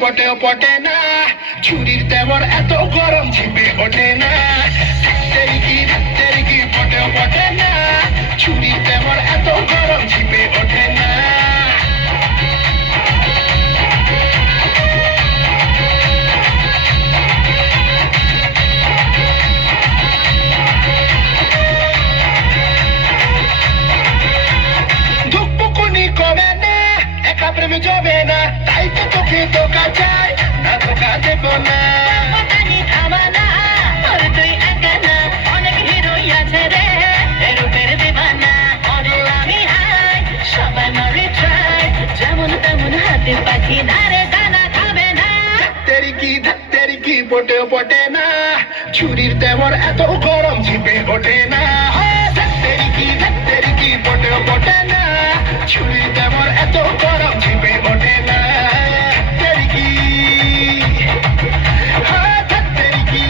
পটেও পটে না, ছুরির তেমন এত গরম ঝিপে ওঠে না। তেরি কি পটেও পটে না, ছুরির তেমন এত গরম ঝিপে ওঠে না। প্রেমে যাবে না, তাই তো তোকে ধোকা চাই না, ধোকা দেব না। তুই একা না, অনেক হিরোই আছে রে রূপের দিবানা। আমি হাই সবাই মারি ট্রাই, যেমন তেমন হাতে পাখি না রে, দানা খাবে না। তেরি কি পটেও পটে না, ছুরির তেমন এত গরম ঝিপে ওঠে না। তেরি কি পটেও পটে না, ছুরির তেমন এত গরম ঝিপে ওঠে না। তেরি কি তেরি কি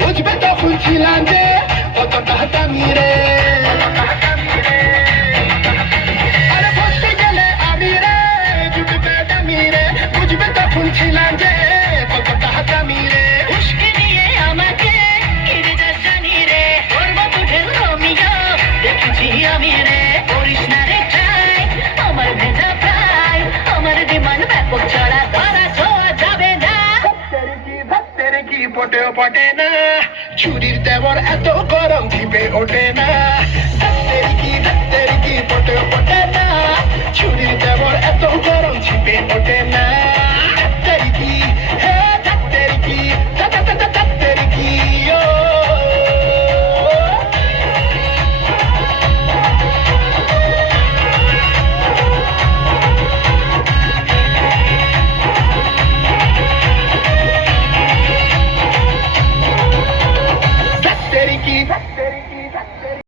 বুঝবে তখন ছিলাম যে কতটা দামি রে। আরে বসতে গেলে আমি রে জুটবে দামি রে, বুঝবে তখন ছিলাম যে কতটা দামি রে। উস্কে নিয়ে আমাকে কিনে যা জানি রে, করবো তুঝে রোমিও দেখেছি আমি রে। করিস না রে ট্রাই, আমার ভেজা প্রায়, আমার ডিমান্ড ব্যাপক চড়া ধরা ছোঁয়া যাবে না। তেরি কি পটেও পটে না, ছুরির তেমন এত গরম ঝিপে ওঠে না। তেরি কি পটেও পটে না, ছুরির